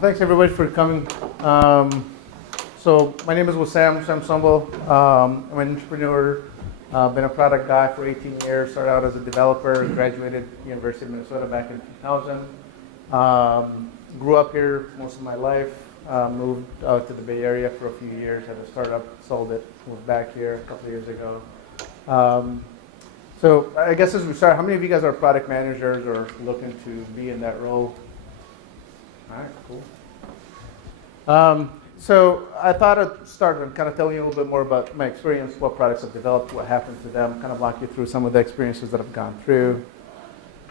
Thanks everybody for coming. So my name is Sam Sumble. I'm an entrepreneur. Been a product guy for 18 years. Started out as a developer. Graduated University of Minnesota back in 2000. Grew up here most of my life. Moved out to the Bay Area for a few years. Had a startup, sold it, moved back here a couple of years ago. So I guess as we start, how many of you guys are product managers or looking to be in that role? All right, cool. So I thought I'd start and kind of telling you a little bit more about my experience, what products I've developed, what happened to them, kind of walk you through some of the experiences that I've gone through.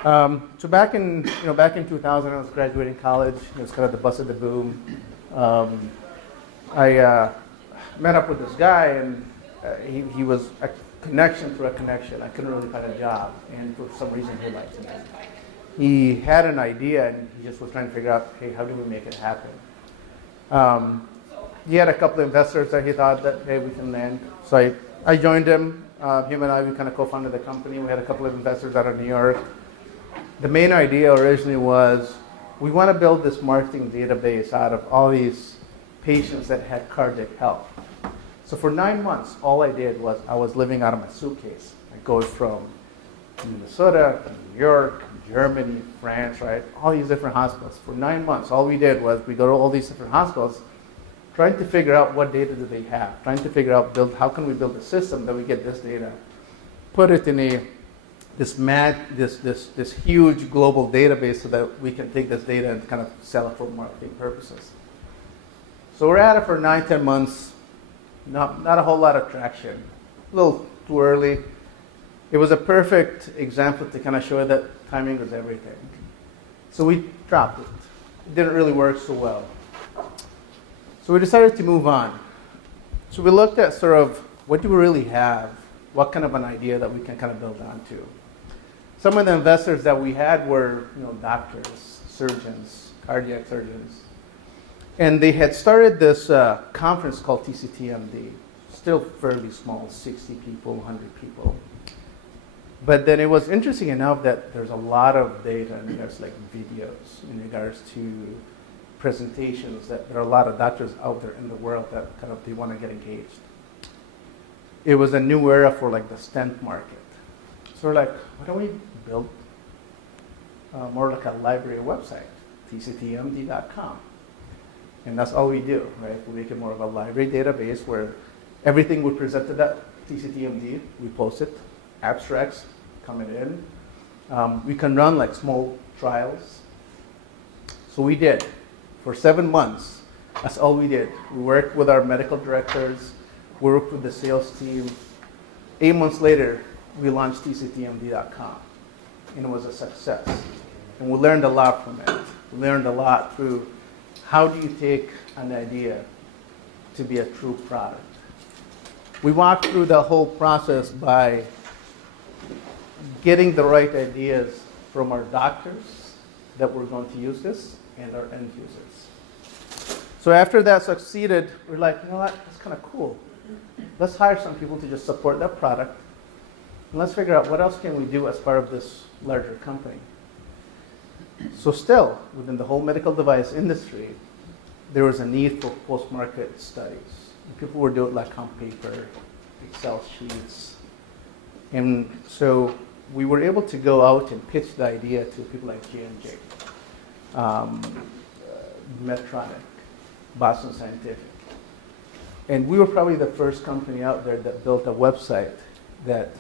So back in 2000, I was graduating college. It was kind of the bust of the boom. I met up with this guy, and he was a connection through a connection. I couldn't really find a job, and for some reason he liked me. He had an idea, and he just was trying to figure out, hey, how do we make it happen? He had a couple of investors that he thought that, hey, we can land. So I joined him. Him and I, we kind of co-founded the company. We had a couple of investors out of New York. The main idea originally was we want to build this marketing database out of all these patients that had cardiac health. So for 9 months, all I did was I was living out of my suitcase. I go from Minnesota, New York, Germany, France, right? All these different hospitals. For 9 months, all we did was we go to all these different hospitals, trying to figure out what data do they have, trying to figure out how can we build a system that we get this data, put it in this huge global database so that we can take this data and kind of sell it for marketing purposes. So we're at it for 9-10 months. Not a whole lot of traction. A little too early. It was a perfect example to kind of show that timing was everything. So we dropped it. It didn't really work so well. So we decided to move on. So we looked at sort of what do we really have? What kind of an idea that we can kind of build onto? Some of the investors that we had were, doctors, surgeons, cardiac surgeons. And they had started this conference called TCTMD, still fairly small, 60 people, 100 people. But then it was interesting enough that there's a lot of data in regards to like videos, in regards to presentations, that there are a lot of doctors out there in the world that kind of they want to get engaged. It was a new era for like the stent market. So we're like, why don't we build more like a library website, tctmd.com. And that's all we do, right? We make it more of a library database where everything we presented at TCTMD, we post it, abstracts coming in. We can run like small trials. So we did. For 7 months, that's all we did. We worked with our medical directors, we worked with the sales team. 8 months later, we launched tctmd.com, and it was a success. And we learned a lot from it. We learned a lot through how do you take an idea to be a true product. We walked through the whole process by getting the right ideas from our doctors that were going to use this and our end users. So after that succeeded, we're like, you know what, that's kind of cool. Let's hire some people to just support that product, and let's figure out what else can we do as part of this larger company. So still, within the whole medical device industry, there was a need for post-market studies. And people were doing it like on paper, Excel sheets. And so we were able to go out and pitch the idea to people like J&J, Medtronic, Boston Scientific. And we were probably the first company out there that built a website that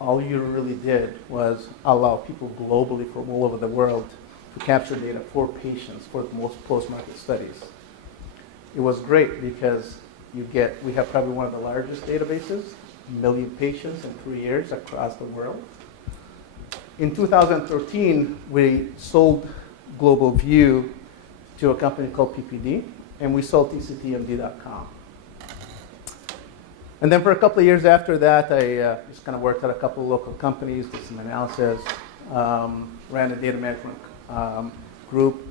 all you really did was allow people globally from all over the world to capture data for patients for most post-market studies. It was great because we have probably one of the largest databases, 1 million patients in 3 years across the world. In 2013, we sold Global View to a company called PPD, and we sold tctmd.com. And then for a couple of years after that, I just kind of worked at a couple of local companies, did some analysis, ran a data management group,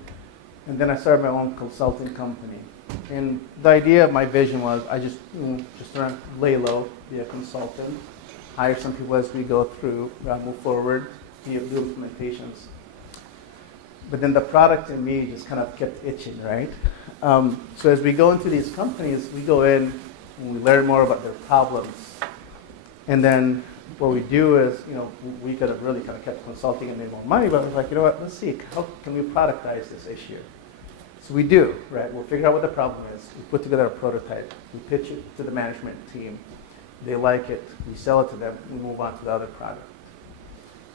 and then I started my own consulting company. And the idea of my vision was I just lay low, be a consultant, hire some people as we go through, move forward, do implementations. but then the product in me just kind of kept itching, right? So as we go into these companies, we go in and we learn more about their problems. And then what we do is, we could have really kind of kept consulting and made more money, but I was like, you know what, let's see, how can we productize this issue? So we do, right? We'll figure out what the problem is. We put together a prototype. We pitch it to the management team. They like it. We sell it to them. We move on to the other product.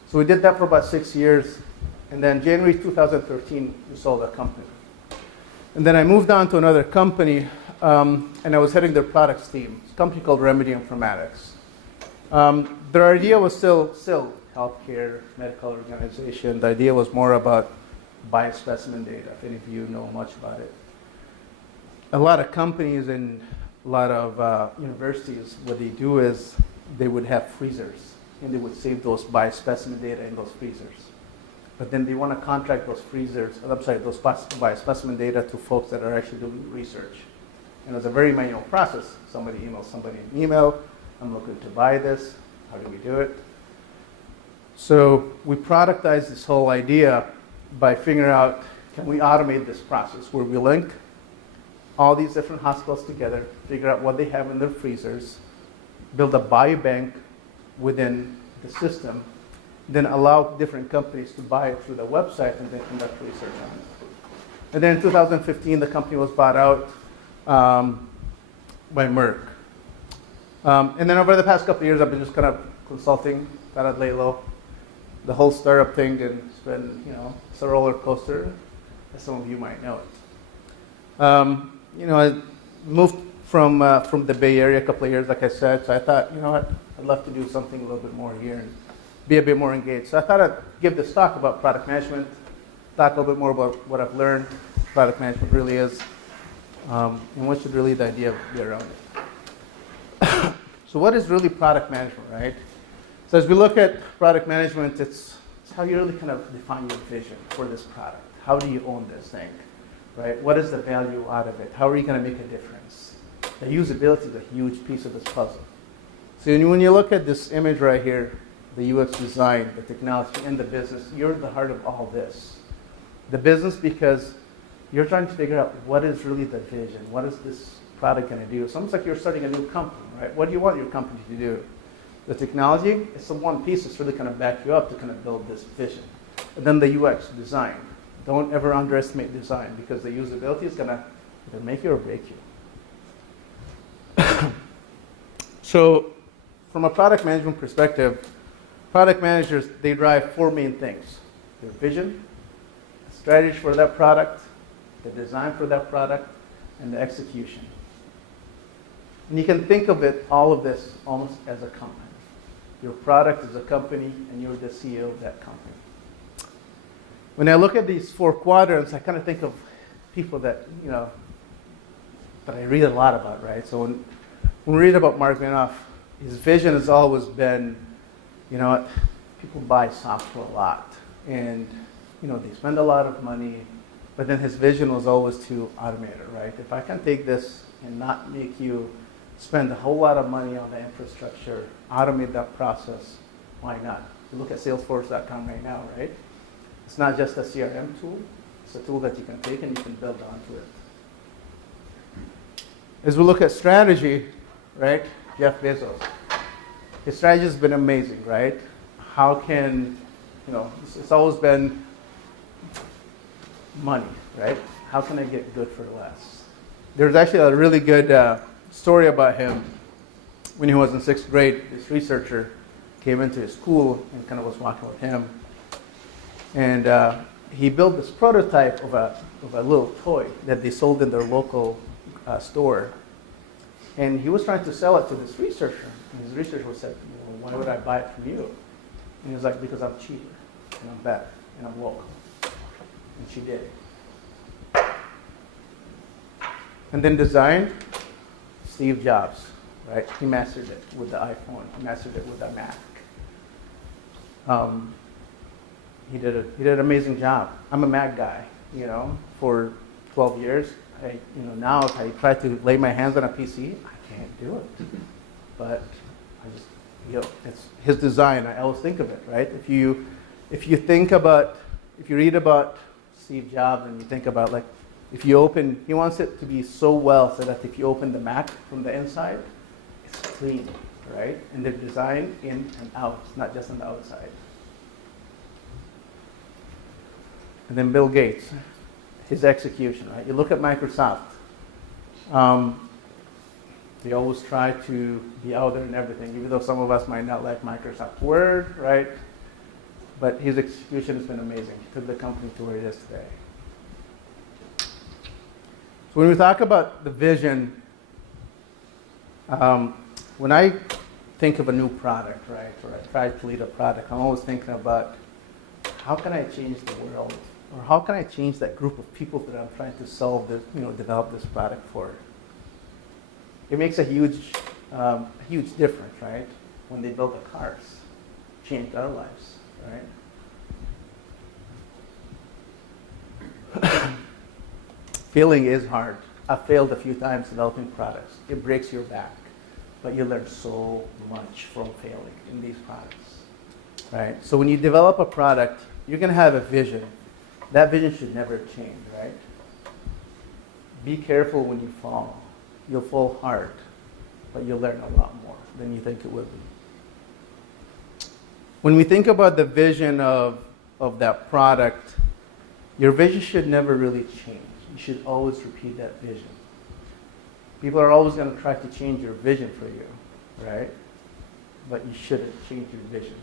So we did that for about 6 years. And then January 2013, we sold our company. And then I moved on to another company, and I was heading their products team. It's a company called Remedy Informatics. Their idea was still healthcare, medical organization. The idea was more about biospecimen data, if any of you know much about it. A lot of companies and a lot of universities, what they do is they would have freezers, and they would save those biospecimen data in those freezers. But then they want to contract those those biospecimen data to folks that are actually doing research. And it's a very manual process. Somebody emails somebody an email, I'm looking to buy this, how do we do it? So we productized this whole idea by figuring out, can we automate this process where we link all these different hospitals together, figure out what they have in their freezers, build a biobank within the system, then allow different companies to buy it through the website and then conduct research on it. And then in 2015, the company was bought out by Merck. And then over the past couple of years, I've been just kind of consulting, kind of lay low. The whole startup thing, and it's been, it's a roller coaster, as some of you might know it. I moved from the Bay Area a couple of years, like I said, so I thought, I'd love to do something a little bit more here and be a bit more engaged. So I thought I'd give this talk about product management, talk a little bit more about what I've learned, product management really is, and what should really the idea be around it. So what is really product management, right? So as we look at product management, it's how you really kind of define your vision for this product. How do you own this thing, right? What is the value out of it? How are you going to make a difference? The usability is a huge piece of this puzzle. So when you look at this image right here, the UX design, the technology, and the business, you're at the heart of all this. The business, because you're trying to figure out what is really the vision. What is this product going to do? It's almost like you're starting a new company, right? What do you want your company to do? The technology is the one piece that's really kind of back you up to kind of build this vision. And then the UX design. Don't ever underestimate design, because the usability is going to either make you or break you. So from a product management perspective, product managers, they drive 4 main things: their vision, the strategy for that product, the design for that product, and the execution. And you can think of it, all of this, almost as a company. Your product is a company, and you're the CEO of that company. When I look at these 4 quadrants, I kind of think of people that, that I read a lot about, right? So when we read about Mark Vanoff, his vision has always been, people buy software a lot, and, they spend a lot of money, but then his vision was always to automate it, right? If I can take this and not make you spend a whole lot of money on the infrastructure, automate that process, why not? You look at Salesforce.com right now, right? It's not just a CRM tool. It's a tool that you can take and you can build onto it. As we look at strategy, right? Jeff Bezos. His strategy has been amazing, right? How can, it's always been money, right? How can I get good for less? There's actually a really good story about him. When he was in 6th grade, this researcher came into his school and kind of was walking with him. And he built this prototype of a little toy that they sold in their local store. And he was trying to sell it to this researcher. And his researcher said, why would I buy it from you? And he was like, because I'm cheaper, and I'm better, and I'm local. And she did. And then design, Steve Jobs, right? He mastered it with the iPhone. He mastered it with the Mac. He did an amazing job. I'm a Mac guy, for 12 years. Now if I try to lay my hands on a PC, I can't do it. But I just, it's his design. I always think of it, right? If you read about Steve Jobs, and you think about like, if you open, he wants it to be so well so that if you open the Mac from the inside, it's clean, right? And they're designed in and out, not just on the outside. And then Bill Gates, his execution, right? You look at Microsoft. They always try to be out there and everything, even though some of us might not like Microsoft Word, right? But his execution has been amazing. He took the company to where it is today. So when we talk about the vision, when I think of a new product, right, or I try to lead a product, I'm always thinking about how can I change the world, or how can I change that group of people that I'm trying to solve this, develop this product for. It makes a huge difference, right? When they build the cars, changed our lives, right? Failing is hard. I've failed a few times developing products. It breaks your back, but you learn so much from failing in these products, right? So when you develop a product, you're going to have a vision. That vision should never change, right? Be careful when you fall. You'll fall hard, but you'll learn a lot more than you think it would be. When we think about the vision of that product, your vision should never really change. You should always repeat that vision. People are always going to try to change your vision for you, right? But you shouldn't change your vision.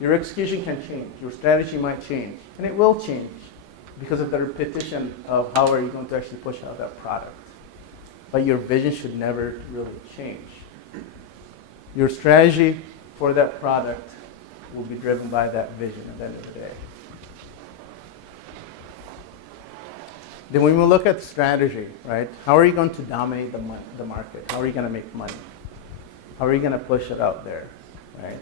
Your execution can change. Your strategy might change. And it will change because of the repetition of how are you going to actually push out that product. But your vision should never really change. Your strategy for that product will be driven by that vision at the end of the day. Then when we look at strategy, right, how are you going to dominate the market? How are you going to make money? How are you going to push it out there, right?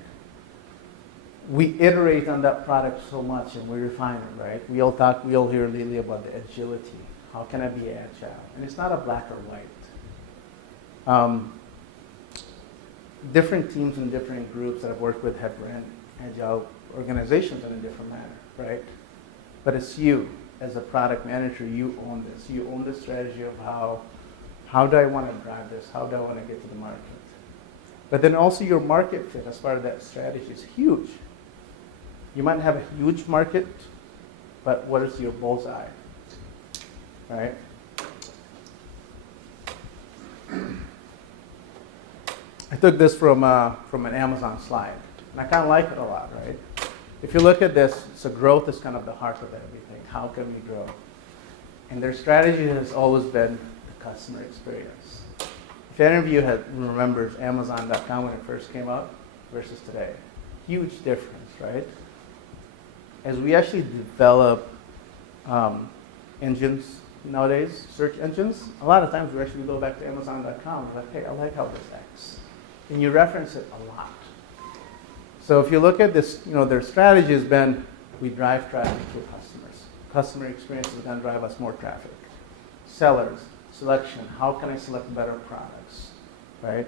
We iterate on that product so much and we refine it, right? We all hear lately about the agility. How can I be agile? And it's not a black or white. Different teams and different groups that I've worked with have ran agile organizations in a different manner, right? But it's you, as a product manager, you own this. You own the strategy of how do I want to drive this? How do I want to get to the market? But then also your market fit as part of that strategy is huge. You might have a huge market, but what is your bullseye, right? I took this from an Amazon slide, and I kind of like it a lot, right? If you look at this, so growth is kind of the heart of everything. How can we grow? And their strategy has always been the customer experience. If any of you remembers Amazon.com when it first came out versus today, huge difference, right? As we actually develop engines nowadays, search engines, a lot of times we actually go back to Amazon.com. We're like, hey, I like how this acts. And you reference it a lot. So if you look at this, their strategy has been, we drive traffic to customers. Customer experience is going to drive us more traffic. Sellers, selection, how can I select better products, right?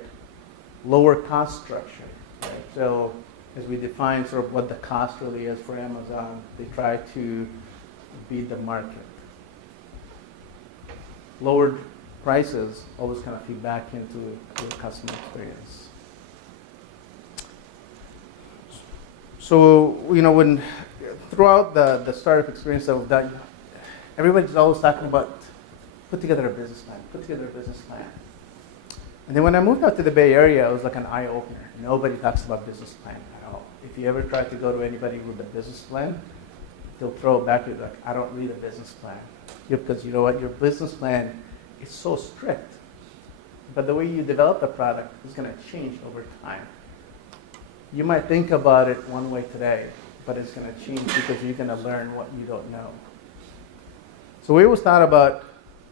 Lower cost structure, right? So as we define sort of what the cost really is for Amazon, they try to beat the market. Lowered prices always kind of feed back into the customer experience. So, when throughout the startup experience that we've done, everybody's always talking about put together a business plan. And then when I moved out to the Bay Area, it was like an eye-opener. Nobody talks about business plan at all. If you ever try to go to anybody with a business plan, they'll throw it back to you like, I don't read a business plan. Because you know what, your business plan is so strict. But the way you develop the product is going to change over time. You might think about it one way today, but it's going to change because you're going to learn what you don't know. So we always thought about,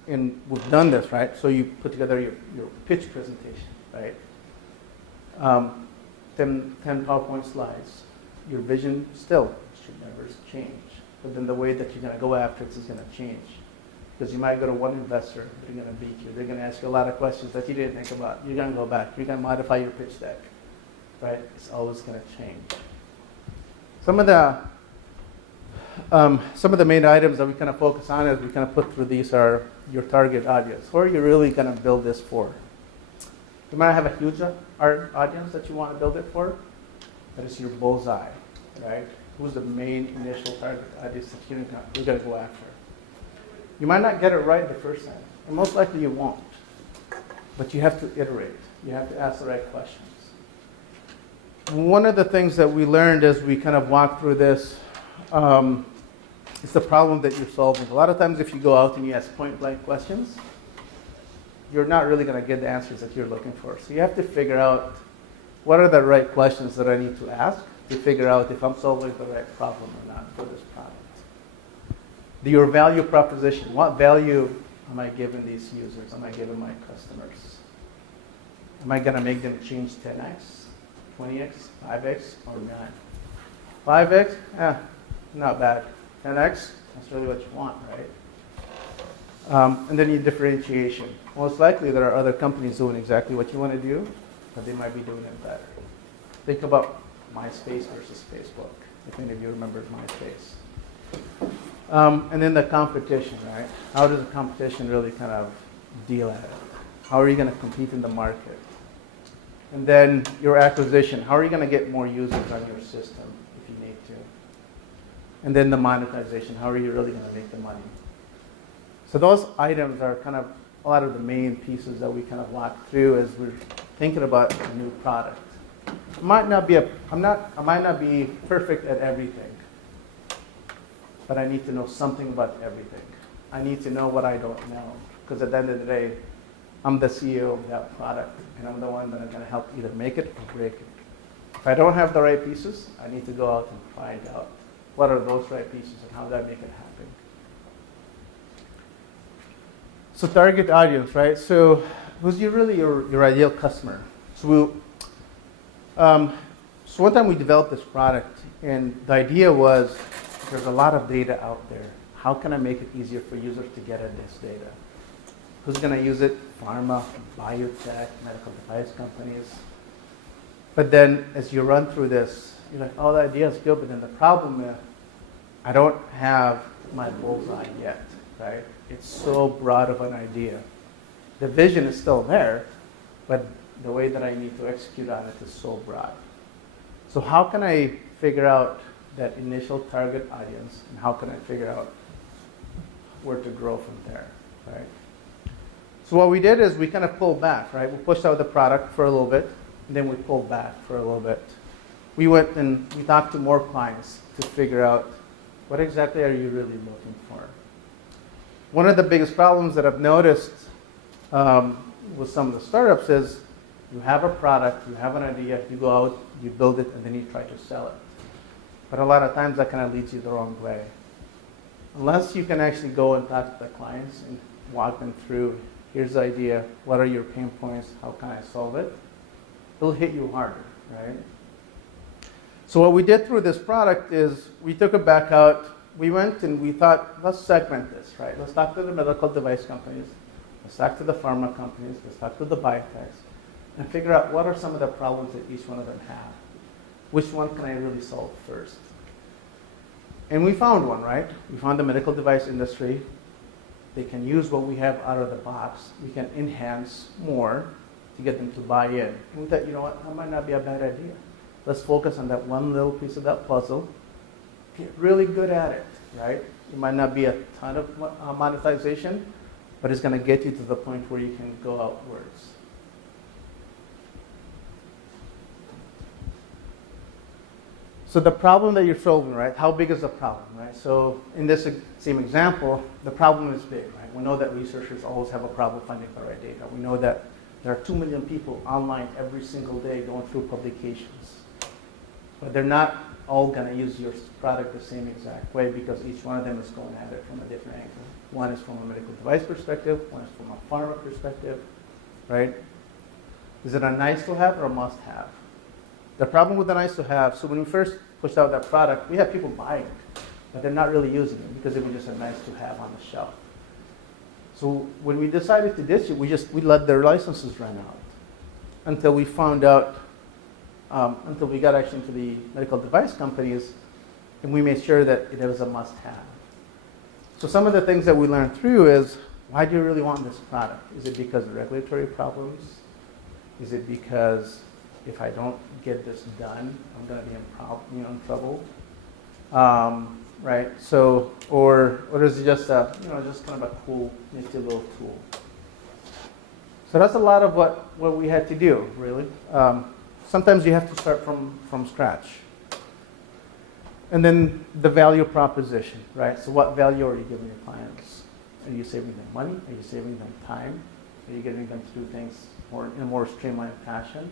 and we've done this, right? So you put together your pitch presentation, right? 10 PowerPoint slides. Your vision still should never change. But then the way that you're going to go after it is going to change. Because you might go to one investor, they're going to beat you. They're going to ask you a lot of questions that you didn't think about. You're going to go back. You're going to modify your pitch deck. Right? It's always going to change. Some of the some of the main items that we kind of focus on as we kind of put through these are your target audience. Who are you really going to build this for? You might have a huge audience that you want to build it for. That is your bullseye, right? Who's the main initial target audience that you're going to go after? You might not get it right the first time, and most likely you won't. But you have to iterate. You have to ask the right questions. One of the things that we learned as we kind of walked through this is the problem that you're solving. A lot of times if you go out and you ask point-blank questions, you're not really going to get the answers that you're looking for. So you have to figure out what are the right questions that I need to ask to figure out if I'm solving the right problem or not for this product. Your value proposition. What value am I giving these users? Am I giving my customers? Am I going to make them change 10x, 20x, 5x, or not? 5x? Not bad. 10x? That's really what you want, right? And then your differentiation. Most likely there are other companies doing exactly what you want to do, but they might be doing it better. Think about MySpace versus Facebook, if any of you remember MySpace. And then the competition, right? How does the competition really kind of deal at it? How are you going to compete in the market? And then your acquisition. How are you going to get more users on your system if you need to? And then the monetization. How are you really going to make the money? So those items are kind of a lot of the main pieces that we kind of walk through as we're thinking about a new product. I might not be perfect at everything, but I need to know something about everything. I need to know what I don't know, because at the end of the day, I'm the CEO of that product, and I'm the one that is going to help either make it or break it. If I don't have the right pieces, I need to go out and find out what are those right pieces and how do I make it happen. So target audience, right? So who's really your ideal customer? So one time we developed this product, and the idea was there's a lot of data out there. How can I make it easier for users to get at this data? Who's going to use it? Pharma, biotech, medical device companies. But then as you run through this, you're like, oh, the idea is good, but then the problem is I don't have my bullseye yet, right? It's so broad of an idea. The vision is still there, but the way that I need to execute on it is so broad. So how can I figure out that initial target audience, and how can I figure out where to grow from there, right? So what we did is we kind of pulled back, right? We pushed out the product for a little bit, and then we pulled back for a little bit. We went and we talked to more clients to figure out what exactly are you really looking for. One of the biggest problems that I've noticed with some of the startups is you have a product, you have an idea, you go out, you build it, and then you try to sell it. But a lot of times that kind of leads you the wrong way. Unless you can actually go and talk to the clients and walk them through, here's the idea, what are your pain points, how can I solve it? It'll hit you harder, right? So what we did through this product is we took it back out, we went and we thought, let's segment this, right? Let's talk to the medical device companies, let's talk to the pharma companies, let's talk to the biotechs, and figure out what are some of the problems that each one of them have. Which one can I really solve first? And we found one, right? We found the medical device industry. They can use what we have out of the box. We can enhance more to get them to buy in. And we thought, you know what, that might not be a bad idea. Let's focus on that one little piece of that puzzle. Get really good at it, right? It might not be a ton of monetization, but it's going to get you to the point where you can go outwards. So the problem that you're solving, right? How big is the problem, right? So in this same example, the problem is big, right? We know that researchers always have a problem finding the right data. We know that there are 2 million people online every single day going through publications. But they're not all going to use your product the same exact way because each one of them is going at it from a different angle. One is from a medical device perspective, one is from a pharma perspective, right? Is it a nice to have or a must have? The problem with the nice to have, so when we first pushed out that product, we had people buying it, but they're not really using it because it was just a nice to have on the shelf. So when we decided to ditch it, we let their licenses run out until we found out, until we got actually into the medical device companies, and we made sure that it was a must-have. So some of the things that we learned through is, why do you really want this product? Is it because of regulatory problems? Is it because if I don't get this done, I'm going to be in trouble? Right? So, or is it just just kind of a cool, nifty little tool? So that's a lot of what we had to do, really. Sometimes you have to start from scratch. And then the value proposition, right? So what value are you giving your clients? Are you saving them money? Are you saving them time? Are you getting them to do things in a more streamlined fashion?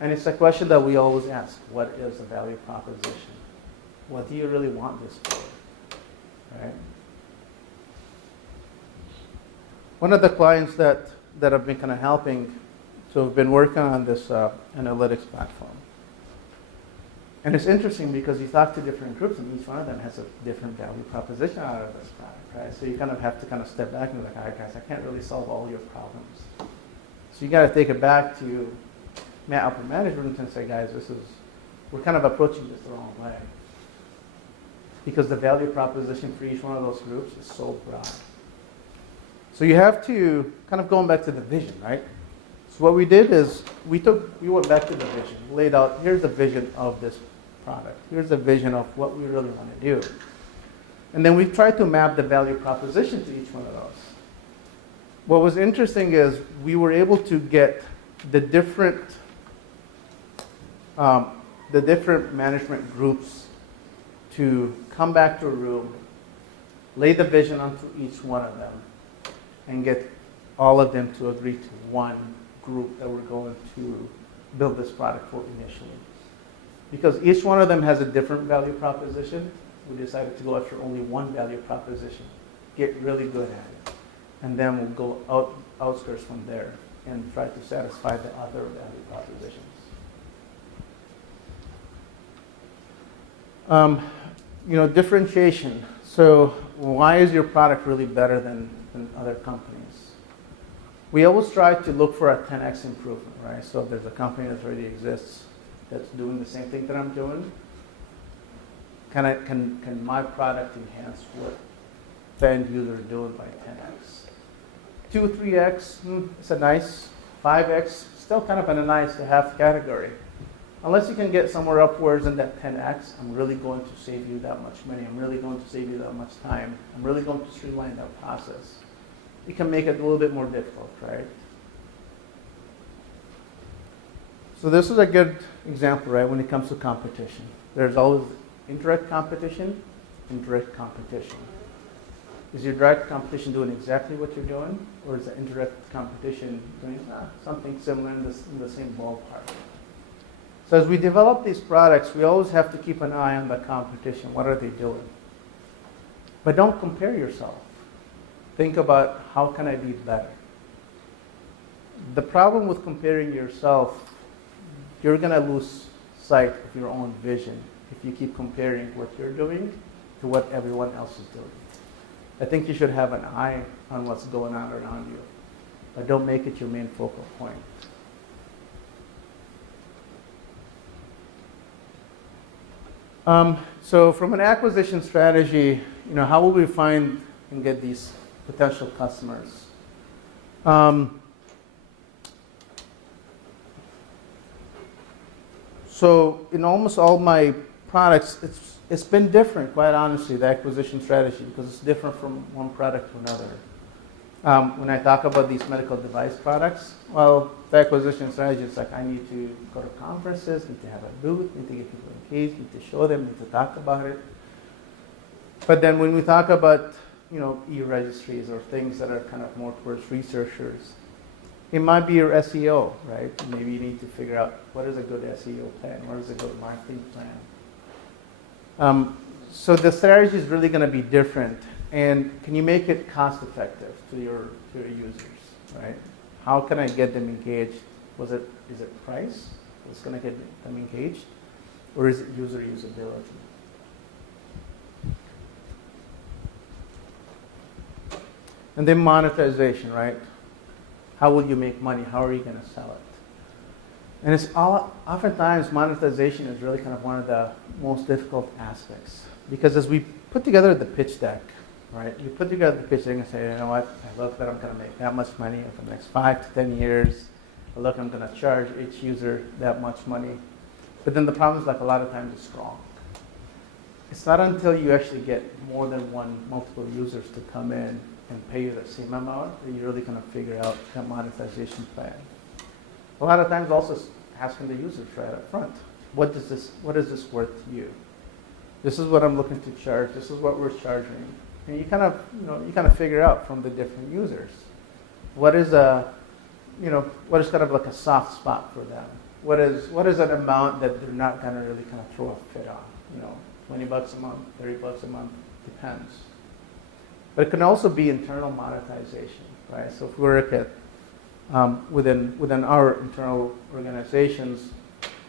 And it's a question that we always ask. What is the value proposition? What do you really want this for? Right? One of the clients that I've been kind of helping, so we've been working on this analytics platform. And it's interesting because you talk to different groups and each one of them has a different value proposition out of this product, right? So you kind of have to kind of step back and be like, all right, guys, I can't really solve all your problems. So you got to take it back to upper management and say, guys, we're kind of approaching this the wrong way. Because the value proposition for each one of those groups is so broad. So you have to kind of going back to the vision, right? So what we did is we went back to the vision, laid out, here's the vision of this product. Here's the vision of what we really want to do. And then we tried to map the value proposition to each one of those. What was interesting is we were able to get the different management groups to come back to a room, lay the vision onto each one of them, and get all of them to agree to one group that we're going to build this product for initially. Because each one of them has a different value proposition, we decided to go after only one value proposition, get really good at it, and then we'll go outskirts from there and try to satisfy the other value propositions. Differentiation. So why is your product really better than other companies? We always try to look for a 10x improvement, right? So if there's a company that already exists that's doing the same thing that I'm doing, can my product enhance what the end user is doing by 10x? 2, 3x, it's a nice. 5x, still kind of in a nice to have category. Unless you can get somewhere upwards in that 10x, I'm really going to save you that much money. I'm really going to save you that much time. I'm really going to streamline that process. It can make it a little bit more difficult, right? So this is a good example, right, when it comes to competition. There's always indirect competition, indirect competition. Is your direct competition doing exactly what you're doing, or is the indirect competition doing something similar in the same ballpark? So as we develop these products, we always have to keep an eye on the competition. What are they doing? But don't compare yourself. Think about, how can I be better? The problem with comparing yourself, you're going to lose sight of your own vision if you keep comparing what you're doing to what everyone else is doing. I think you should have an eye on what's going on around you, but don't make it your main focal point. So from an acquisition strategy, how will we find and get these potential customers? So in almost all my products, it's been different, quite honestly, the acquisition strategy, because it's different from one product to another. When I talk about these medical device products, well, the acquisition strategy is like, I need to go to conferences, need to have a booth, need to get people engaged, need to show them, need to talk about it. But then when we talk about, e-registries or things that are kind of more towards researchers, it might be your SEO, right? Maybe you need to figure out what is a good SEO plan, what is a good marketing plan. So the strategy is really going to be different. And can you make it cost effective to your users, right? How can I get them engaged? Is it price that's going to get them engaged? Or is it user usability? And then monetization, right? How will you make money? How are you going to sell it? And oftentimes monetization is really kind of one of the most difficult aspects, because as we put together the pitch deck, right? You put together the pitch deck and say, you know what, I look that I'm going to make that much money for the next 5 to 10 years. I look, I'm going to charge each user that much money. But then the problem is, like, a lot of times it's wrong. It's not until you actually get more than multiple users to come in and pay you the same amount that you really kind of figure out that monetization plan. A lot of times also asking the users right up front, what is this worth to you? This is what I'm looking to charge. This is what we're charging. And you kind of figure out from the different users what is kind of like a soft spot for them. What is an amount that they're not going to really kind of throw a fit on? $20 a month, $30 a month, depends. But it can also be internal monetization, right? So if we work at within our internal organizations,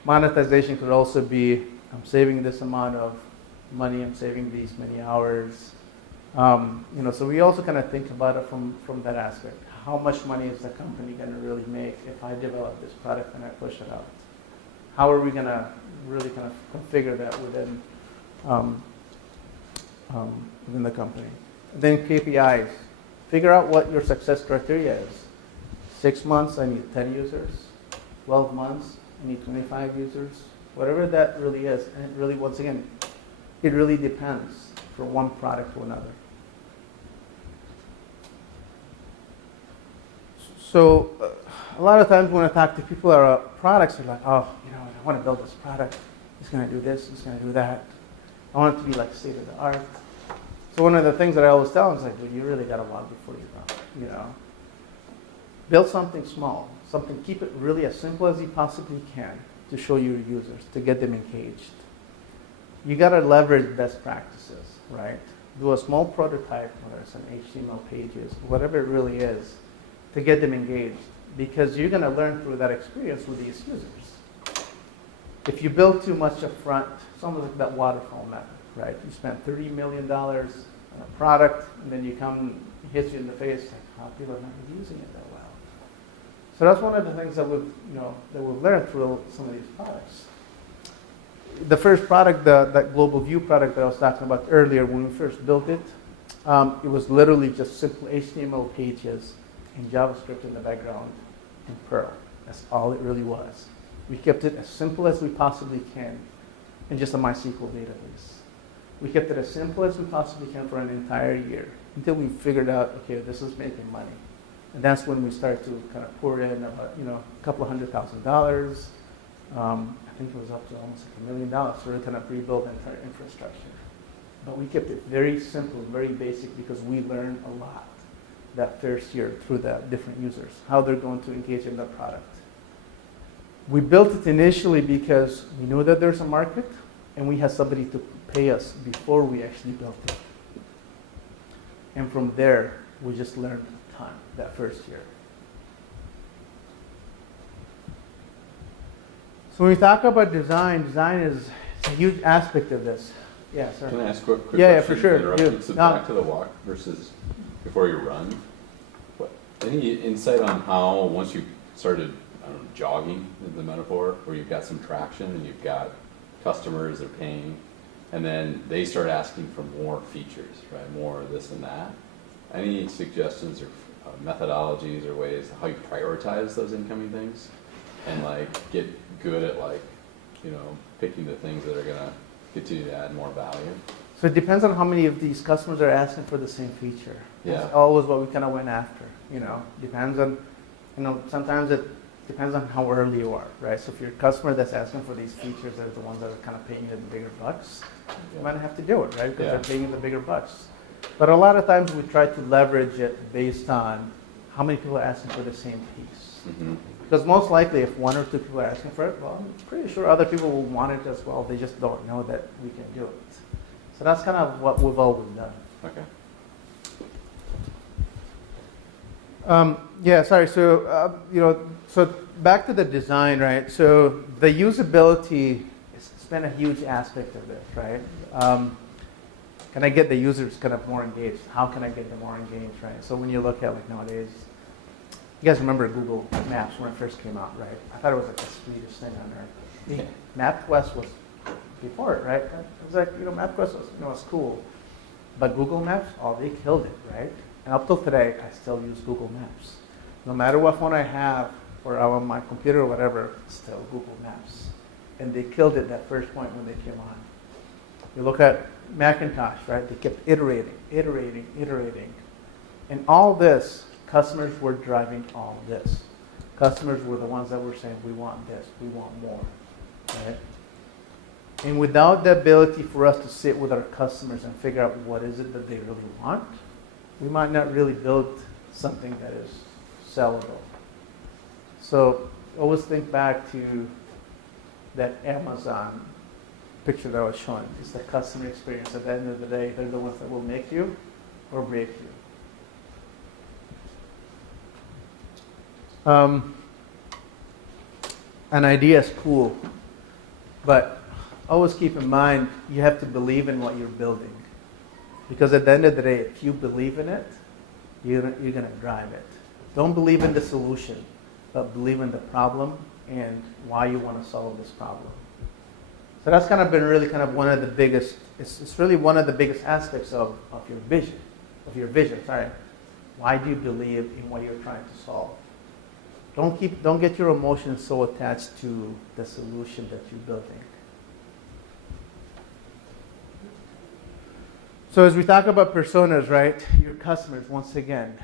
monetization could also be, I'm saving this amount of money, I'm saving these many hours. So we also kind of think about it from that aspect. How much money is the company going to really make if I develop this product and I push it out? How are we going to really kind of configure that within the company? And then KPIs. Figure out what your success criteria is. 6 months, I need 10 users. 12 months, I need 25 users. Whatever that really is. And it really, once again, it really depends from one product to another. So a lot of times when I talk to people about products, they're like, oh, I want to build this product. It's going to do this, it's going to do that. I want it to be like state of the art. So one of the things that I always tell them is like, well, you really got to walk before you run. Build something small, keep it really as simple as you possibly can to show your users, to get them engaged. You got to leverage best practices, right? Do a small prototype, whether it's an HTML pages, whatever it really is, to get them engaged, because you're going to learn through that experience with these users. If you build too much up front, it's almost like that waterfall method, right? You spend $30 million on a product, and then you come, it hits you in the face, like, how people are not using it that well. So that's one of the things that we've learned through some of these products. The first product, that Global View product that I was talking about earlier, when we first built it, it was literally just simple HTML pages and JavaScript in the background and Perl. That's all it really was. We kept it as simple as we possibly can in just a MySQL database. We kept it as simple as we possibly can for an entire year until we figured out, okay, this is making money. And that's when we started to kind of pour in about, a couple of $100,000. I think it was up to almost like $1 million to really kind of rebuild the entire infrastructure. But we kept it very simple, very basic, because we learned a lot that first year through the different users, how they're going to engage in the product. We built it initially because we knew that there's a market and we had somebody to pay us before we actually built it. And from there, we just learned a ton that first year. So when we talk about design is a huge aspect of this. Yeah, sorry. Can I ask a quick question? Yeah, for sure. So back to the walk versus before you run. Any insight on how, once you started, jogging is the metaphor, where you've got some traction and you've got customers, they're paying, and then they start asking for more features, right? More of this and that. Any suggestions or methodologies or ways how you prioritize those incoming things and get good at picking the things that are gonna continue to add more value? So it depends on how many of these customers are asking for the same feature. Yeah. That's always what we kind of went after. Depends on, sometimes it depends on how early you are, right? So if your customer that's asking for these features, they're the ones that are kind of paying you the bigger bucks, you might have to do it, right? Because they're paying you the bigger bucks. But a lot of times we try to leverage it based on how many people are asking for the same piece. Mm-hmm. Because most likely if 1 or 2 people are asking for it, well, I'm pretty sure other people will want it as well. They just don't know that we can do it. So that's kind of what we've always done. Okay. So back to the design, right? So the usability has been a huge aspect of this, right? Can I get the users kind of more engaged? How can I get them more engaged, right? So when you look at nowadays, You guys remember Google Maps when it first came out, right? I thought it was like the sweetest thing on earth. MapQuest was before it, right? It was like, MapQuest was, it's cool. But Google Maps, they killed it, right? And up till today, I still use Google Maps. No matter what phone I have, or on my computer or whatever, it's still Google Maps. And they killed it that first point when they came on. You look at Macintosh, right? They kept iterating. And all this, customers were driving all this. Customers were the ones that were saying, we want this, we want more, right? And without the ability for us to sit with our customers and figure out what is it that they really want, we might not really build something that is sellable. So always think back to that Amazon picture that I was showing. It's the customer experience. At the end of the day, they're the ones that will make you or break you. An idea is cool, but always keep in mind you have to believe in what you're building. Because at the end of the day, if you believe in it, you're going to drive it. Don't believe in the solution, but believe in the problem and why you want to solve this problem. So that's kind of been really kind of one of the biggest, it's really one of the biggest aspects of your vision, sorry. Why do you believe in what you're trying to solve? Don't get your emotions so attached to the solution that you're building. So as we talk about personas, right, your customers, once again,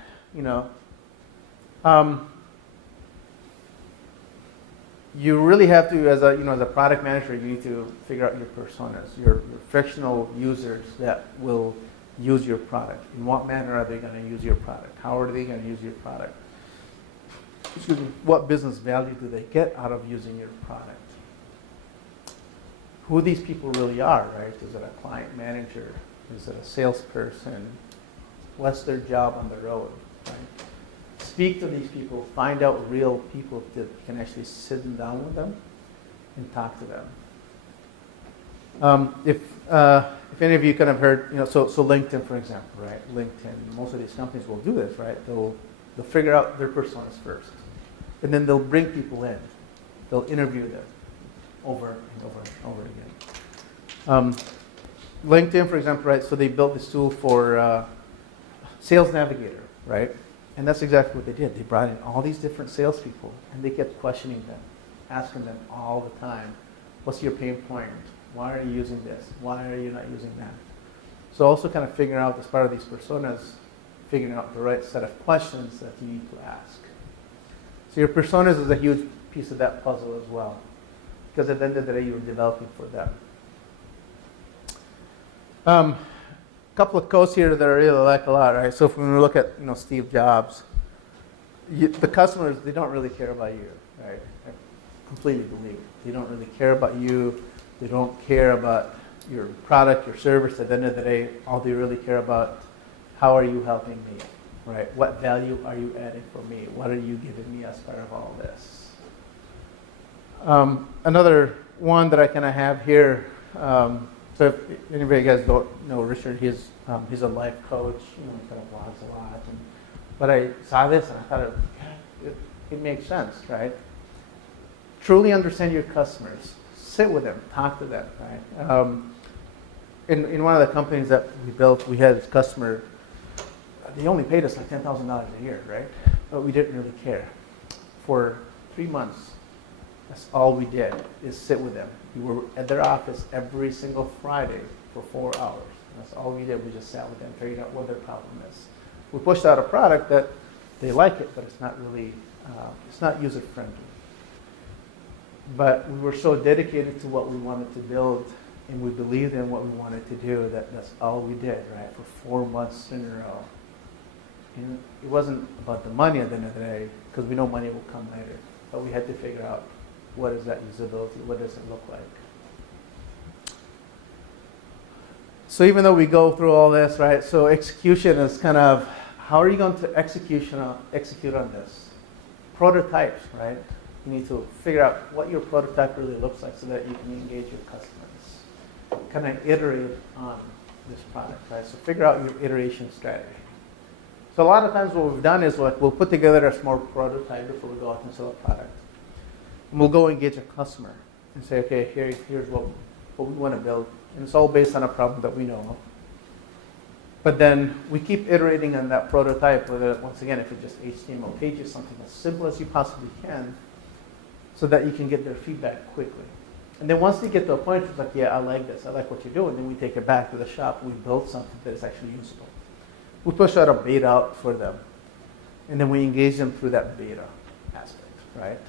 you really have to, as a product manager, you need to figure out your personas, your fictional users that will use your product. In what manner are they going to use your product? How are they going to use your product? Excuse me. What business value do they get out of using your product? Who these people really are, right? Is it a client manager? Is it a salesperson? What's their job on the road, right? Speak to these people. Find out real people that you can actually sit down with them and talk to them. If any of you kind of heard, so LinkedIn, for example, right? LinkedIn, most of these companies will do this, right? They'll figure out their personas first. And then they'll bring people in. They'll interview them over and over and over again. LinkedIn, for example, right? So they built this tool for Sales Navigator, right? And that's exactly what they did. They brought in all these different salespeople, and they kept questioning them, asking them all the time, what's your pain point? Why are you using this? Why are you not using that? So also kind of figuring out, as part of these personas, figuring out the right set of questions that you need to ask. So your personas is a huge piece of that puzzle as well, because at the end of the day, you're developing for them. A couple of quotes here that I really like a lot, right? So if we look at Steve Jobs, the customers, they don't really care about you, right? I completely believe it. They don't really care about you. They don't care about your product, your service. At the end of the day, all they really care about, how are you helping me, right? What value are you adding for me? What are you giving me as part of all this? Another one that I kind of have here. So if any of you guys don't know Richard, he's a life coach. He kind of blogs a lot. But I saw this and I thought it makes sense, right? Truly understand your customers. Sit with them. Talk to them, right? In one of the companies that we built, we had this customer. They only paid us like $10,000 a year, right? But we didn't really care. For 3 months, that's all we did is sit with them. We were at their office every single Friday for 4 hours. That's all we did. We just sat with them, figured out what their problem is. We pushed out a product that they like it, but it's not really, it's not user friendly. But we were so dedicated to what we wanted to build, and we believed in what we wanted to do, that's all we did, right, for 4 months in a row. And it wasn't about the money at the end of the day, because we know money will come later. But we had to figure out, what is that usability? What does it look like? So even though we go through all this, right, so execution is kind of, how are you going to execute on this? Prototypes, right? You need to figure out what your prototype really looks like so that you can engage your customers. Kind of iterate on this product, right? So figure out your iteration strategy. So a lot of times what we've done is like we'll put together a small prototype before we go out and sell a product. And we'll go engage a customer and say, okay, here's what we want to build. And it's all based on a problem that we know of. But then we keep iterating on that prototype, whether, once again, if it's just HTML pages, something as simple as you possibly can, so that you can get their feedback quickly. And then once they get to a point where it's like, yeah, I like this, I like what you're doing, then we take it back to the shop, we build something that is actually usable. We push out a beta out for them, and then we engage them through that beta aspect, right?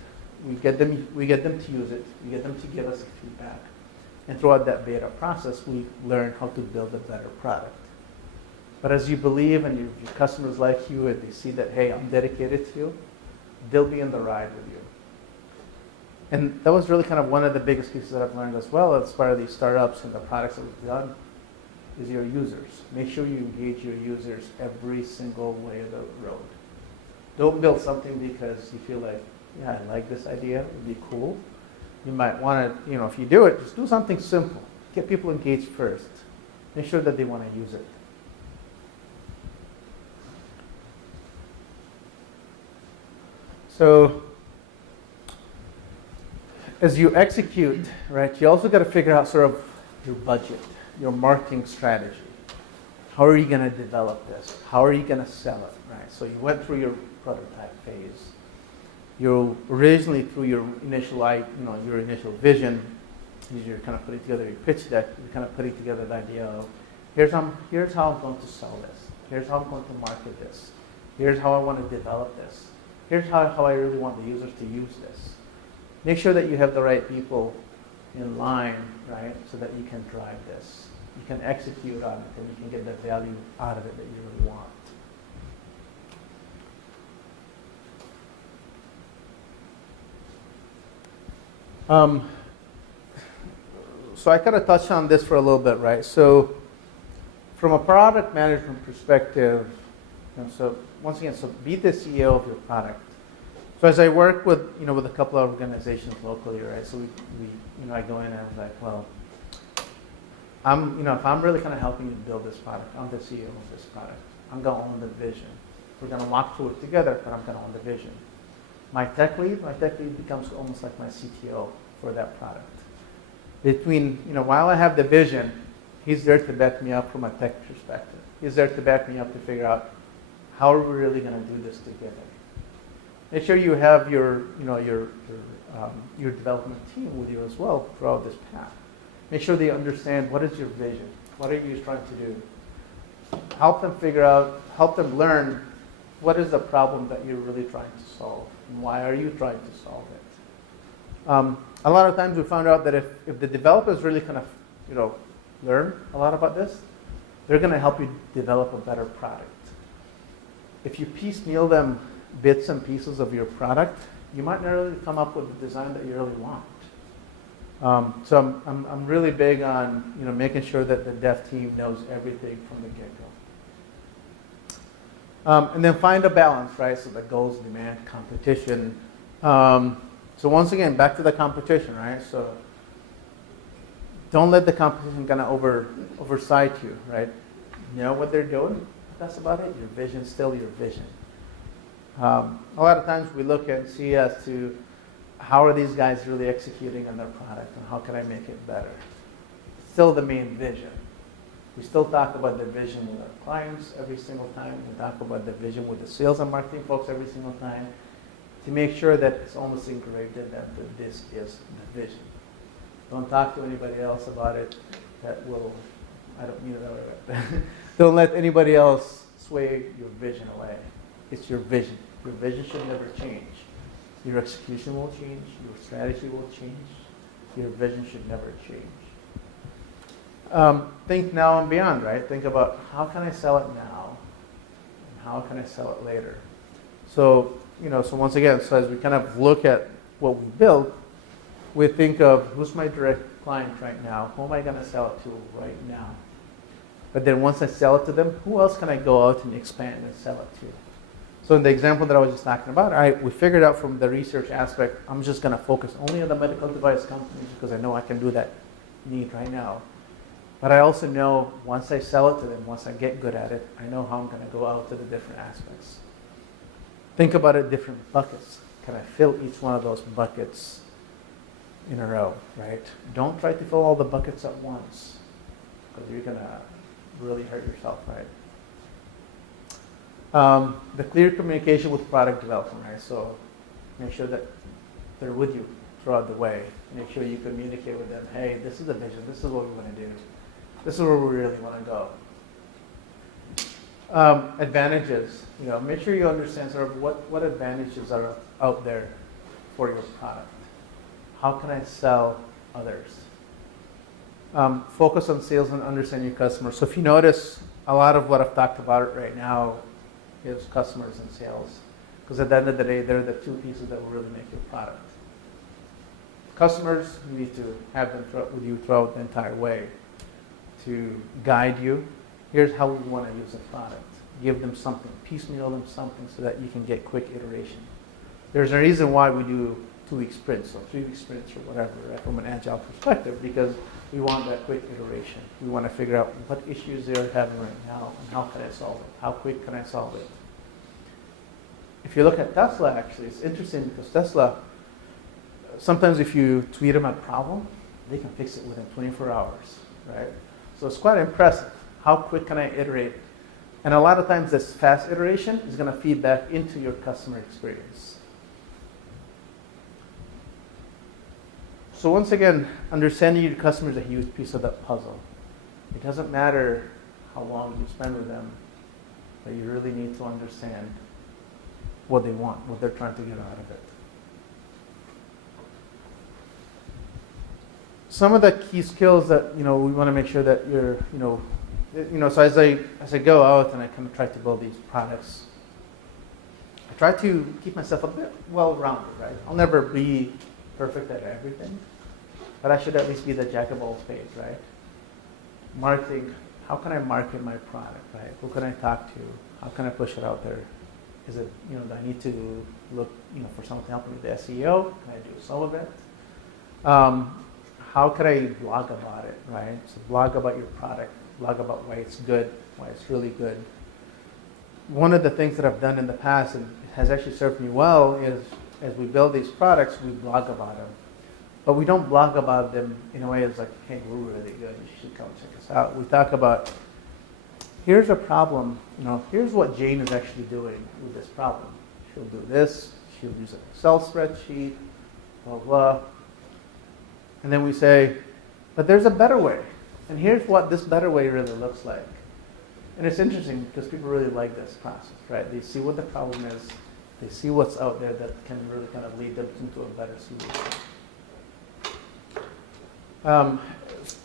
We get them to use it, we get them to give us feedback, and throughout that beta process, we learn how to build a better product. But as you believe and your customers like you and they see that, hey, I'm dedicated to you, they'll be in the ride with you. And that was really kind of one of the biggest pieces that I've learned as well as part of these startups and the products that we've done is your users. Make sure you engage your users every single way of the road. Don't build something because you feel like, yeah, I like this idea, it would be cool. You might want to, if you do it, just do something simple. Get people engaged first. Make sure that they want to use it. So as you execute, right, you also got to figure out sort of your budget, your marketing strategy. How are you going to develop this? How are you going to sell it, right? So you went through your prototype phase. You originally through your initial vision, you're kind of putting together your pitch deck. You're kind of putting together the idea of here's how I'm going to sell this. Here's how I'm going to market this. Here's how I want to develop this. Here's how I really want the users to use this. Make sure that you have the right people in line, right, so that you can drive this. You can execute on it and you can get the value out of it that you really want. So I kind of touched on this for a little bit, right? So from a product management perspective, so once again, so be the CEO of your product. So as I work with, with a couple of organizations locally, right? So I go in and I was like, well, if I'm really kind of helping you build this product, I'm the CEO of this product. I'm going to own the vision. We're going to walk through it together, but I'm going to own the vision. My tech lead becomes almost like my CTO for that product. While I have the vision, he's there to back me up from a tech perspective. He's there to back me up to figure out how are we really going to do this together. Make sure you have your development team with you as well throughout this path. Make sure they understand what is your vision, what are you trying to do. Help them learn what is the problem that you're really trying to solve, and why are you trying to solve it. A lot of times we found out that if the developers really kind of learn a lot about this, they're going to help you develop a better product. If you piecemeal them bits and pieces of your product, you might not really come up with the design that you really want. So I'm really big on making sure that the dev team knows everything from the get-go. And then find a balance, right? So the goals, demand, competition. So once again, back to the competition, right? So don't let the competition kind of oversight you, right? You know what they're doing? That's about it. Your vision's still your vision. A lot of times we look and see as to how are these guys really executing on their product and how can I make it better? Still the main vision. We still talk about the vision with our clients every single time. We talk about the vision with the sales and marketing folks every single time to make sure that it's almost engraved in them that this is the vision. Don't talk to anybody else about it. I don't mean it that way, but don't let anybody else sway your vision away. It's your vision. Your vision should never change. Your execution will change. Your strategy will change. Your vision should never change. Think now and beyond, right? Think about how can I sell it now, and how can I sell it later. So once again, so as we kind of look at what we build, we think of who's my direct client right now, who am I going to sell it to right now. But then once I sell it to them, who else can I go out and expand and sell it to? So in the example that I was just talking about, we figured out from the research aspect, I'm just going to focus only on the medical device companies because I know I can do that need right now. But I also know once I sell it to them, once I get good at it, I know how I'm going to go out to the different aspects. Think about it different buckets. Can I fill each one of those buckets in a row, right? Don't try to fill all the buckets at once, because you're going to really hurt yourself, right? The clear communication with product development, right? So make sure that they're with you throughout the way. Make sure you communicate with them. Hey, this is the vision. This is what we want to do. This is where we really want to go. Advantages. Make sure you understand sort of what advantages are out there for your product. How can I sell others? Focus on sales and understand your customers. So if you notice, a lot of what I've talked about right now is customers and sales. Because at the end of the day, they're the two pieces that will really make your product. Customers, you need to have them with you throughout the entire way to guide you. Here's how we want to use the product. Give them something, piecemeal them something so that you can get quick iteration. There's a reason why we do 2-week sprints or 3-week sprints or whatever, right, from an agile perspective, because we want that quick iteration. We want to figure out what issues they're having right now and how can I solve it? How quick can I solve it? If you look at Tesla, actually, it's interesting because Tesla, sometimes if you tweet them a problem, they can fix it within 24 hours, right? So it's quite impressive. How quick can I iterate? And a lot of times this fast iteration is going to feed back into your customer experience. So once again, understanding your customer is a huge piece of that puzzle. It doesn't matter how long you spend with them, but you really need to understand what they want, what they're trying to get out of it. Some of the key skills that we want to make sure that you're, so as I go out and I kind of try to build these products, I try to keep myself a bit well-rounded, right? I'll never be perfect at everything, but I should at least be the jack of all spades, right? Marketing, how can I market my product, right? Who can I talk to? How can I push it out there? Is it, do I need to look, for someone to help me with the SEO? Can I do some of it? How could I blog about it, right? So blog about your product, blog about why it's good, why it's really good. One of the things that I've done in the past, and it has actually served me well, is as we build these products, we blog about them. But we don't blog about them in a way that's like, hey, we're really good, you should come check us out. We talk about, here's a problem, here's what Jane is actually doing with this problem. She'll do this, she'll use an Excel spreadsheet, blah, blah. And then we say, but there's a better way. And here's what this better way really looks like. And it's interesting because people really like this process, right? They see what the problem is. They see what's out there that can really kind of lead them into a better solution.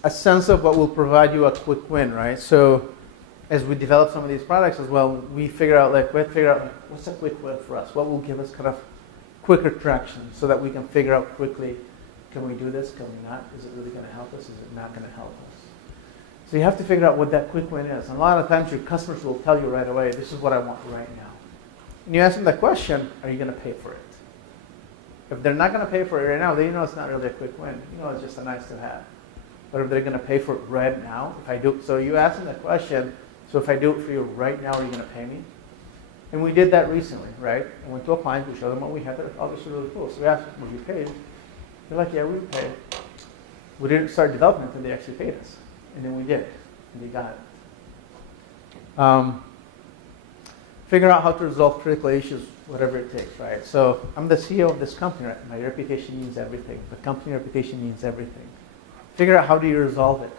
A sense of what will provide you a quick win, right? So as we develop some of these products as well, we figure out what's a quick win for us? What will give us kind of quicker traction so that we can figure out quickly, can we do this? Can we not? Is it really going to help us? Is it not going to help us? So you have to figure out what that quick win is. And a lot of times your customers will tell you right away, this is what I want right now. And you ask them that question, are you going to pay for it? If they're not going to pay for it right now, then it's not really a quick win. It's just a nice to have. But if they're going to pay for it right now, so you ask them that question, so if I do it for you right now, are you going to pay me? And we did that recently, right? I went to a client, we showed them what we had, they're obviously really cool. So we asked them, were you paid? They're like, yeah, we paid. We didn't start development until they actually paid us. And then we did. And they got it. Figure out how to resolve critical issues, whatever it takes, right? So I'm the CEO of this company, right? My reputation means everything. The company reputation means everything. Figure out how do you resolve it.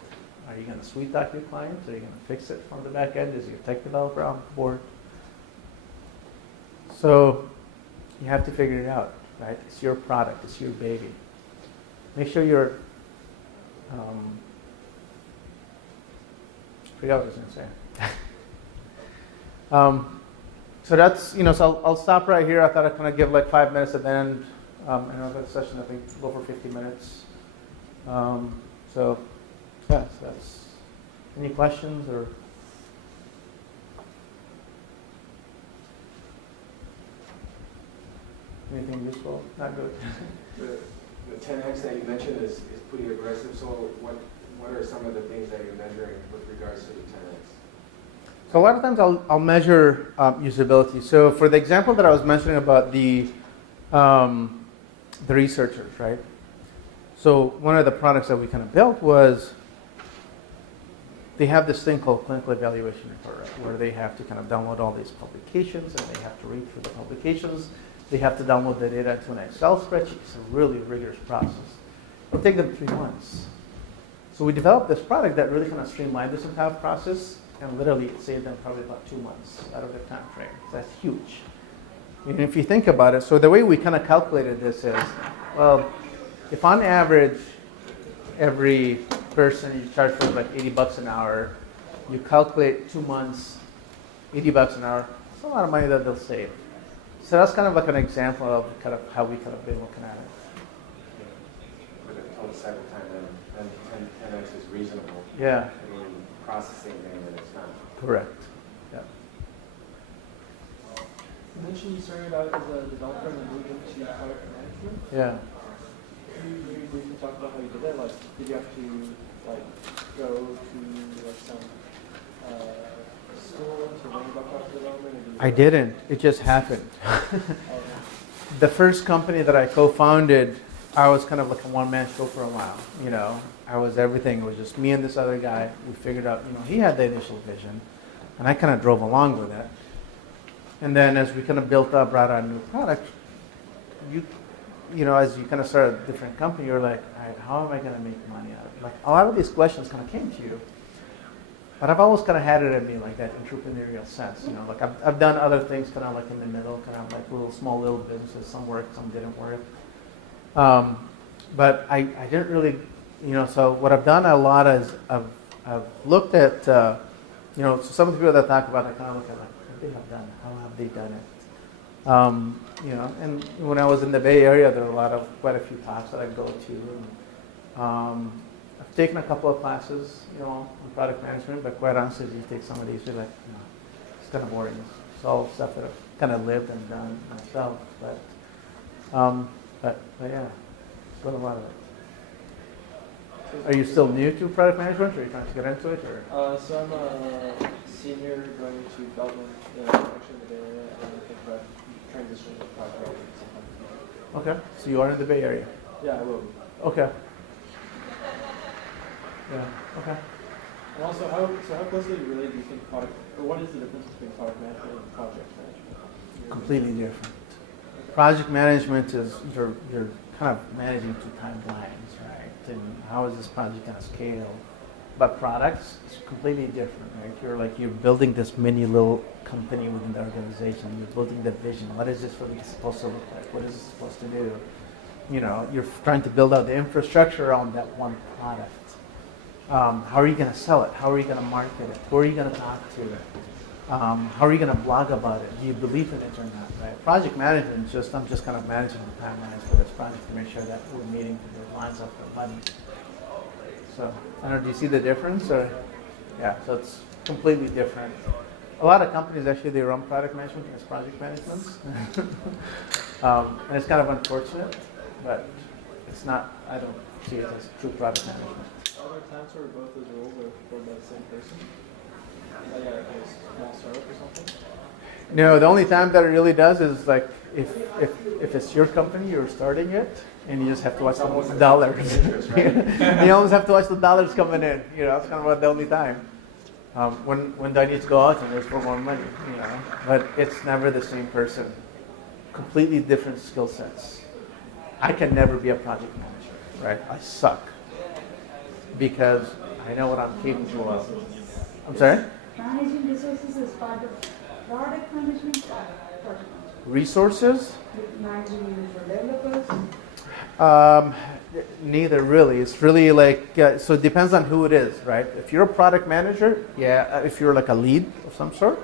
Are you going to sweet talk your clients? Are you going to fix it from the back end? Is your tech developer on board? So you have to figure it out, right? It's your product. It's your baby. Make sure you're, I forgot what I was going to say. So that's, so I'll stop right here. I thought I'd kind of give like 5 minutes at the end. I know that session, I think, go for 50 minutes. So, yeah, so that's, any questions or? Anything useful? Not good. The 10x that you mentioned is pretty aggressive. So what are some of the things that you're measuring with regards to the 10x? So a lot of times I'll measure usability. So for the example that I was mentioning about the researchers, right? So one of the products that we kind of built was they have this thing called clinical evaluation report, right, where they have to kind of download all these publications and they have to read through the publications. They have to download the data to an Excel spreadsheet. It's a really rigorous process. It'll take them 3 months. So we developed this product that really kind of streamlined this entire process, and literally it saved them probably about 2 months out of their time frame. So that's huge. And if you think about it, so the way we kind of calculated this is, well, if on average every person you charge for like $80 an hour, you calculate 2 months, $80 an hour, that's a lot of money that they'll save. So that's kind of like an example of kind of how we kind of been looking at it. For the total cycle time, and 10x is reasonable. Yeah, I mean, processing thing that it's not. correct. Yeah. You mentioned you started out as a developer and then moved into product management. Yeah. Can you maybe briefly talk about how you did that? Like, did you have to like go to like some school to learn about product development? Or did you I didn't. It just happened. The first company that I co-founded, I was kind of like a one-man show for a while. You know, I was everything. It was just me and this other guy. We figured out, you know, he had the initial vision, and I kind of drove along with it. And then as we kind of built up, brought out a new product, you know, as you kind of start a different company, you're like, all right, how am I going to make money out of it? Like a lot of these questions kind of came to you. But I've always kind of had it in me, like that entrepreneurial sense, you know, like I've done other things kind of like in the middle, kind of like small little businesses, some worked, some didn't work. But I didn't really, you know, so what I've done a lot is I've looked at, you know, so some of the people that talk about it, I kind of look at like, what they have done, how have they done it? You know, and when I was in the Bay Area, there were quite a few talks that I go to. And, I've taken a couple of classes, you know, on product management, but quite honestly, you take some of these, you're like, you know, it's kind of boring. It's all stuff that I've kind of lived and done myself. But yeah, it's been a lot of it. Are you still new to product management, or are you trying to get into it, or? So I'm a senior going to development actually in the Bay Area, and I think about transitioning to product development sometime. Okay, so you are in the Bay Area. Yeah, I will. Okay. Yeah. Okay. And also, how closely really do you think product, or what is the difference between product management and project management? Completely different. Project management is you're kind of managing 2 timelines, right? And how is this project going to scale? But products, it's completely different, right? You're building this mini little company within the organization. You're building the vision. What is this really supposed to look like? What is it supposed to do? You know, you're trying to build out the infrastructure around that one product. How are you going to sell it? How are you going to market it? Who are you going to talk to? How are you going to blog about it? Do you believe in it or not? Right? Project management is I'm just kind of managing the timelines for this project to make sure that we're meeting the lines up for money. So I don't know. Do you see the difference? Or yeah, so it's completely different. A lot of companies actually they run product management as project management, and it's kind of unfortunate, but it's not. I don't see it as true product management. Are there times where both those roles are performed by the same person? Like at a small startup or something? No, the only time that it really does is like if it's your company, you're starting it, and you just have to watch the dollars. You always have to watch the dollars coming in. You know, that's kind of about the only time. When do I need to go out and there's more money? You know, but it's never the same person. Completely different skill sets. I can never be a project manager, right? I suck. Because I know what I'm capable of. I'm sorry? Managing resources is part of product management or project management? Resources? Managing for developers? Neither really. It's really like, so it depends on who it is, right? If you're a product manager, yeah, if you're like a lead of some sort,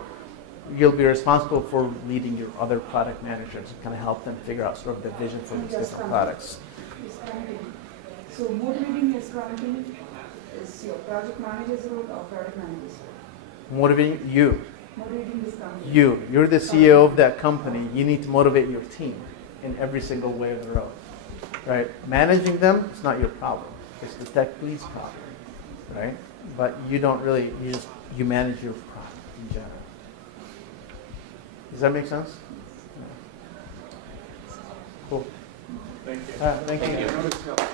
you'll be responsible for leading your other product managers and kind of help them figure out sort of the vision for these different products. So motivating your scrum team is your project manager's role or product manager's role? Motivating you. Motivating this company. You're the CEO of that company. You need to motivate your team in every single way of the road. Right? Managing them is not your problem. It's the tech lead's problem. right? But you don't really, you manage your product in general. Does that make sense? Cool. Thank you. Thank you. Notice how